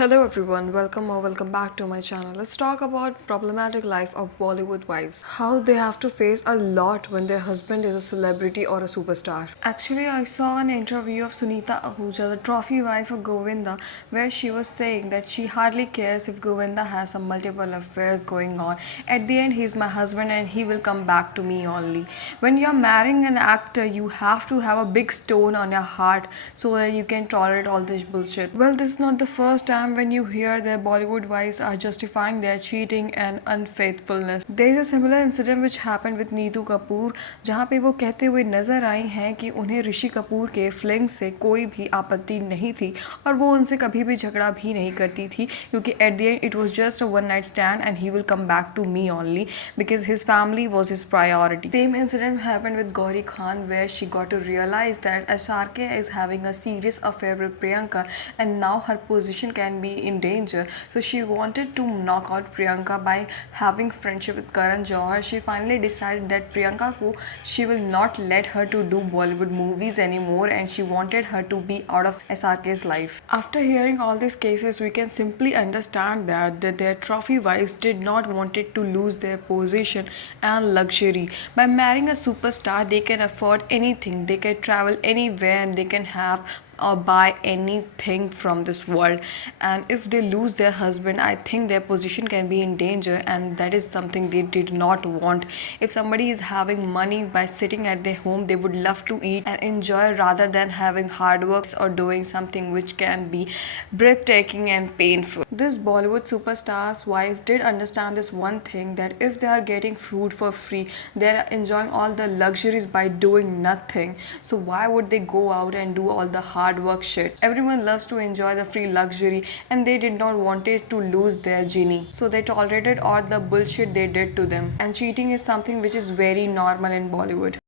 Hello everyone, welcome or welcome back to my channel. Let's talk about problematic life of Bollywood wives. How they have to face a lot when their husband is a celebrity or a superstar. Actually, I saw an interview of Sunita Ahuja, the trophy wife of Govinda, where she was saying that she hardly cares if Govinda has some multiple affairs going on. At the end, he's my husband and he will come back to me only. When you're marrying an actor, you have to have a big stone on your heart so that you can tolerate all this bullshit. Well, this is not the first time when you hear that Bollywood wives are justifying their cheating and unfaithfulness. There is a similar incident which happened with Neetu Kapoor, जहाँ पे वो कहते हुए नजर आई हैं कि उन्हें ऋषि कपूर के फ्लिंग से कोई भी आपत्ति नहीं थी और वो उनसे कभी भी झगड़ा भी नहीं करती थी क्योंकि at the end it was just a one night stand and he will come back to me only because his family was his priority. Same incident happened with Gauri Khan where she got to realize that SRK is having a serious affair with Priyanka and now her position can be in danger. So she wanted to knock out Priyanka by having friendship with Karan Johar. She finally decided that Priyanka ko she will not let her to do Bollywood movies anymore and she wanted her to be out of SRK's life. After hearing all these cases, we can simply understand that their trophy wives did not wanted to lose their position and luxury. By marrying a superstar, they can afford anything. They can travel anywhere and they can have or buy anything from this world, and if they lose their husband, I think their position can be in danger and that is something they did not want. If somebody is having money by sitting at their home, they would love to eat and enjoy rather than having hard works or doing something which can be breathtaking and painful. This Bollywood superstar's wife did understand this one thing, that if they are getting food for free, they are enjoying all the luxuries by doing nothing, so why would they go out and do all the hard work shit? Everyone loves to enjoy the free luxury and they did not want it to lose their genie, so they tolerated all the bullshit they did to them. And cheating is something which is very normal in Bollywood.